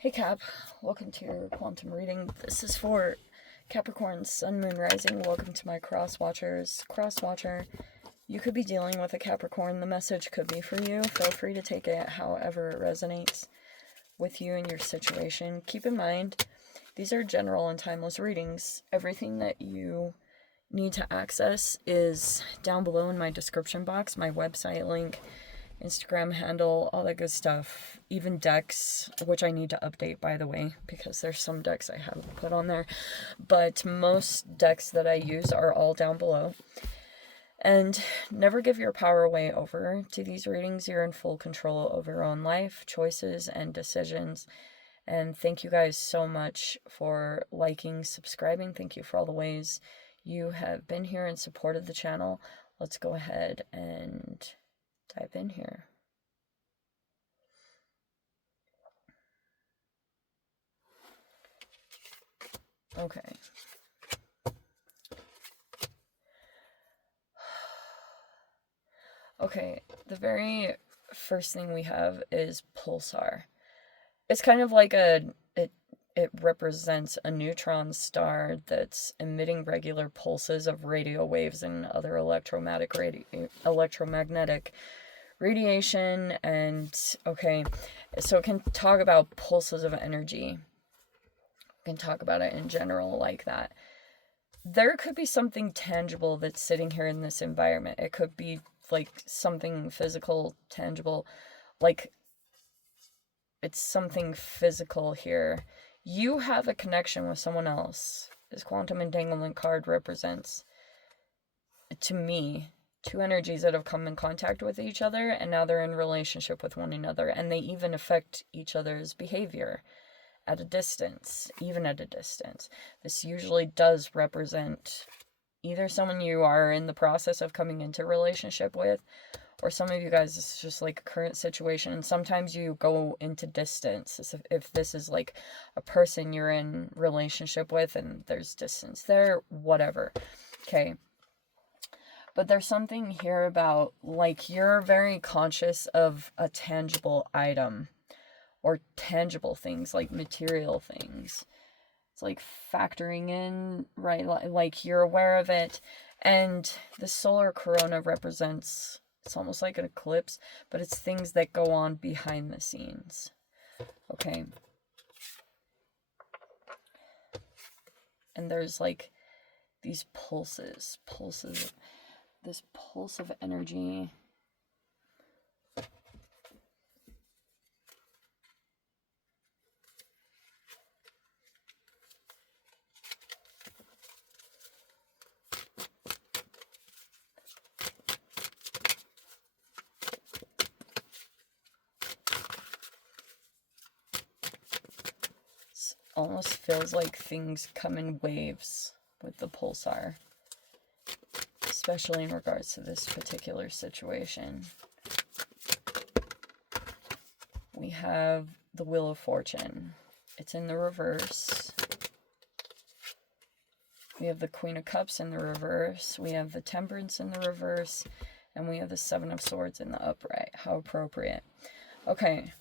Hey Cap, welcome to your quantum reading. This is for Capricorn, Sun, Moon, Rising. Welcome to my cross watchers. Cross watcher, you could be dealing with a Capricorn. The message could be for you. Feel free to take it however it resonates with you and your situation. Keep in mind, these are general and timeless readings. Everything that you need to access is down below in my description box, my website link, Instagram handle, all that good stuff. Even decks, which I need to update, by the way, because there's some decks I haven't put on there. But most decks that I use are all down below. And never give your power away over to these readings. You're in full control over your own life, choices, and decisions. And thank you guys so much for liking, subscribing. Thank you for all the ways you have been here and supported the channel. Let's go ahead and dive in here. Okay. Okay, the very first thing we have is pulsar. It's kind of like it represents a neutron star that's emitting regular pulses of radio waves and other electromagnetic radiation. And okay, so it can talk about pulses of energy. We can talk about it in general like that. There could be something tangible that's sitting here in this environment. It could be like something physical, tangible, like it's something physical here. You have a connection with someone else. This quantum entanglement card represents, to me, two energies that have come in contact with each other, and now they're in relationship with one another, and they even affect each other's behavior at a distance, even at a distance. This usually does represent either someone you are in the process of coming into a relationship with, or some of you guys, it's just like a current situation. And sometimes you go into distance. If this is like a person you're in relationship with and there's distance there, whatever. Okay. But there's something here about like you're very conscious of a tangible item or tangible things, like material things. It's like factoring in, right? Like you're aware of it. And the solar corona represents, it's almost like an eclipse, but it's things that go on behind the scenes. Okay. And there's like these pulses, this pulse of energy. Almost feels like things come in waves with the pulsar, especially in regards to this particular situation. We have the Wheel of Fortune. It's in the reverse. We have the Queen of Cups in the reverse. We have the Temperance in the reverse. And we have the Seven of Swords in the upright. How appropriate. Okay.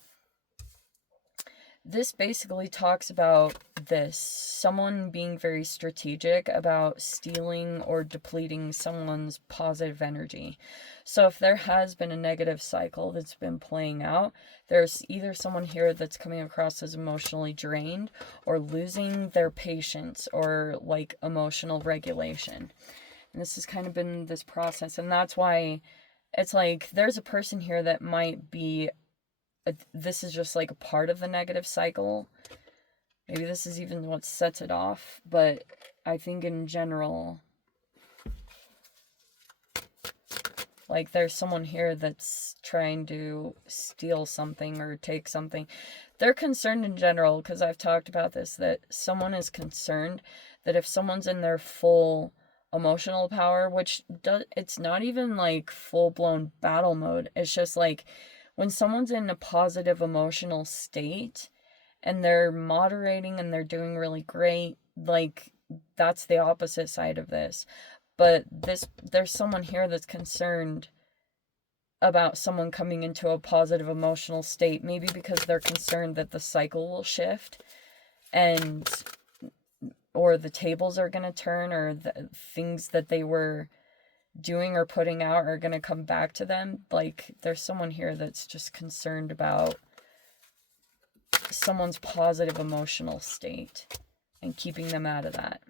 This basically talks about this. Someone being very strategic about stealing or depleting someone's positive energy. So if there has been a negative cycle that's been playing out, there's either someone here that's coming across as emotionally drained or losing their patience or like emotional regulation. And this has kind of been this process. And that's why it's like there's a person here that might be, this is just like a part of the negative cycle. Maybe this is even what sets it off. But I think in general, like there's someone here that's trying to steal something or take something. They're concerned in general, because I've talked about this, that someone is concerned that if someone's in their full emotional power, which it's not even like full-blown battle mode. It's just like when someone's in a positive emotional state and they're moderating and they're doing really great, like that's the opposite side of this. But there's someone here that's concerned about someone coming into a positive emotional state, maybe because they're concerned that the cycle will shift and or the tables are going to turn, or the things that they were doing or putting out are going to come back to them. Like, there's someone here that's just concerned about someone's positive emotional state and keeping them out of that.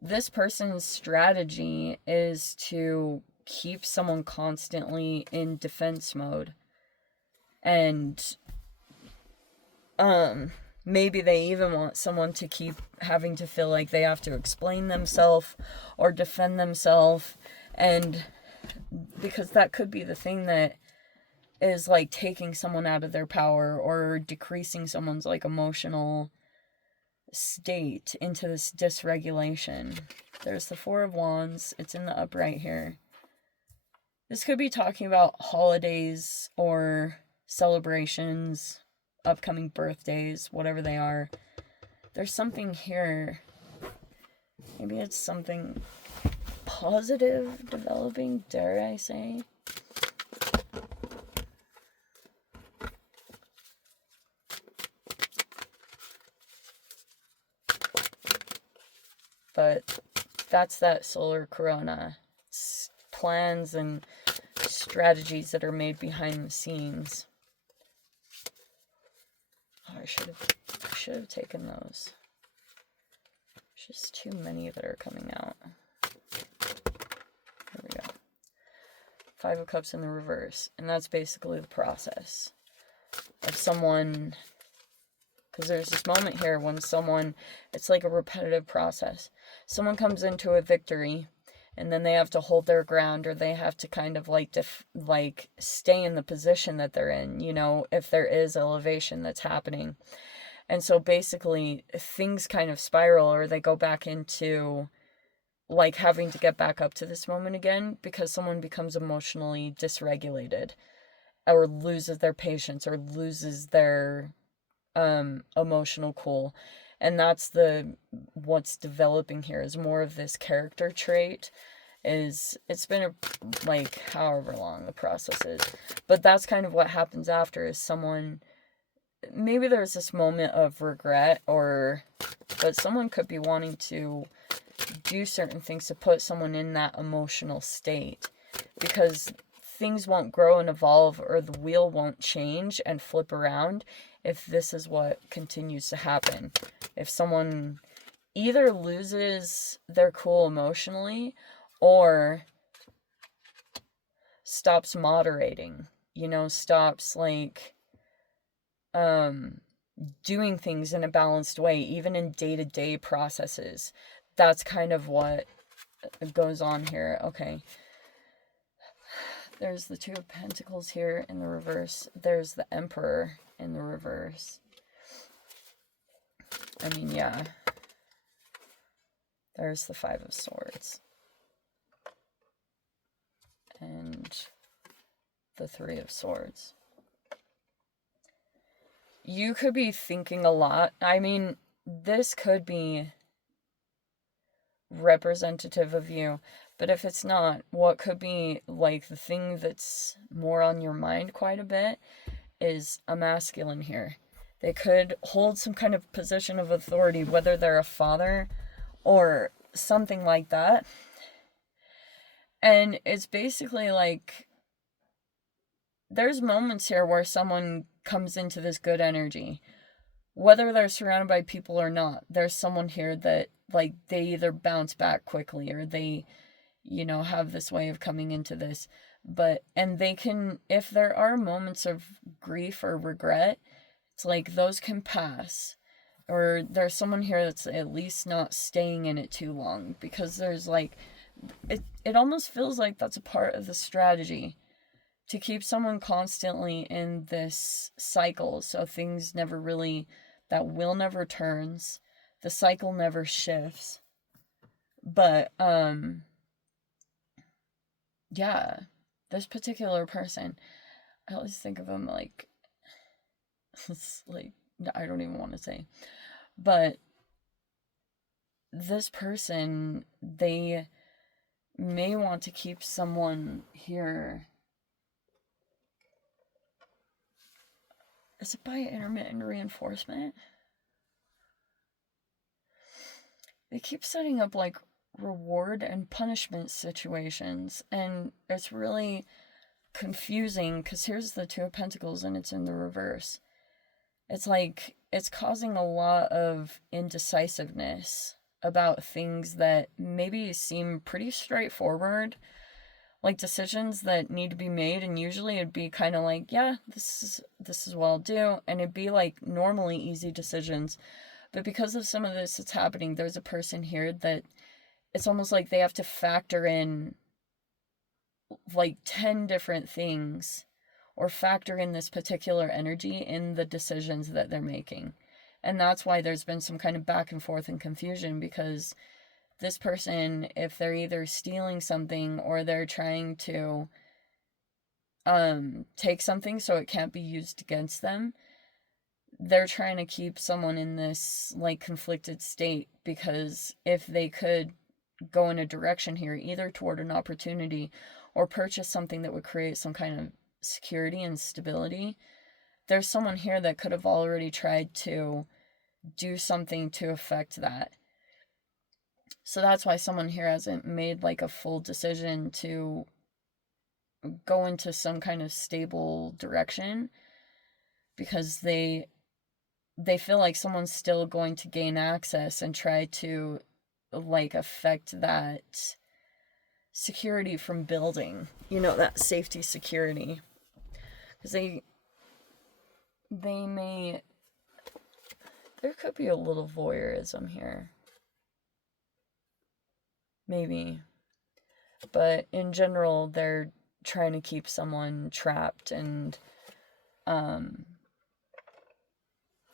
This person's strategy is to keep someone constantly in defense mode. And maybe they even want someone to keep having to feel like they have to explain themselves or defend themselves. And because that could be the thing that is like taking someone out of their power or decreasing someone's like emotional state into this dysregulation. There's the Four of Wands. It's in the upright here. This could be talking about holidays or celebrations, upcoming birthdays, whatever they are. There's something here. Maybe it's something positive developing, dare I say. But that's that solar corona. It's plans and strategies that are made behind the scenes. Oh, I should have taken those. There's just too many that are coming out. There we go. Five of Cups in the reverse. And that's basically the process of someone... Because there's this moment here when someone, it's like a repetitive process. Someone comes into a victory, and then they have to hold their ground, or they have to kind of like stay in the position that they're in, you know, if there is elevation that's happening. And so basically things kind of spiral, or they go back into like having to get back up to this moment again because someone becomes emotionally dysregulated or loses their patience or loses their emotional cool. And that's what's developing here is more of this character trait. It's been like however long the process is, but that's kind of what happens after is someone, maybe there's this moment of regret, but someone could be wanting to do certain things to put someone in that emotional state because things won't grow and evolve, or the wheel won't change and flip around if this is what continues to happen. If someone either loses their cool emotionally or stops moderating, you know, stops like doing things in a balanced way, even in day-to-day processes. That's kind of what goes on here. Okay. There's the Two of Pentacles here in the reverse. There's the Emperor in the reverse. I mean, yeah. There's the Five of Swords. And the Three of Swords. You could be thinking a lot. I mean, this could be representative of you. But if it's not, what could be like the thing that's more on your mind quite a bit is a masculine here. They could hold some kind of position of authority, whether they're a father or something like that. And it's basically like there's moments here where someone comes into this good energy. Whether they're surrounded by people or not, there's someone here that like they either bounce back quickly or they, you know, have this way of coming into this. And they can, if there are moments of grief or regret, it's like those can pass. Or there's someone here that's at least not staying in it too long, because there's like, it almost feels like that's a part of the strategy to keep someone constantly in this cycle. So things never really, that wheel never turns, the cycle never shifts. But, yeah, this particular person, I always think of him like, it's like, I don't even want to say, but this person, they may want to keep someone here. Is it by intermittent reinforcement? They keep setting up like reward and punishment situations, and it's really confusing because here's the Two of Pentacles and it's in the reverse. It's like it's causing a lot of indecisiveness about things that maybe seem pretty straightforward, like decisions that need to be made, and usually it'd be kind of like, yeah, this is what I'll do, and it'd be like normally easy decisions. But because of some of this that's happening, there's a person here that it's almost like they have to factor in like 10 different things, or factor in this particular energy in the decisions that they're making. And that's why there's been some kind of back and forth and confusion, because this person, if they're either stealing something or they're trying to take something so it can't be used against them, they're trying to keep someone in this like conflicted state, because if they could go in a direction here, either toward an opportunity or purchase something that would create some kind of security and stability, there's someone here that could have already tried to do something to affect that. So that's why someone here hasn't made like a full decision to go into some kind of stable direction, because they feel like someone's still going to gain access and try to like affect that security from building, that safety security. Because they may, there could be a little voyeurism here, maybe, but in general they're trying to keep someone trapped and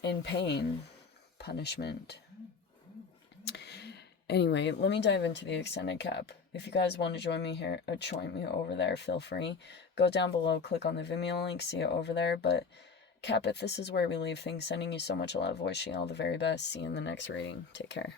in pain, punishment. Anyway, let me dive into the extended cap. If you guys want to join me here, or join me over there, feel free. Go down below, click on the Vimeo link, see it over there. But Cap, if this is where we leave things, sending you so much love, wishing you all the very best. See you in the next reading. Take care.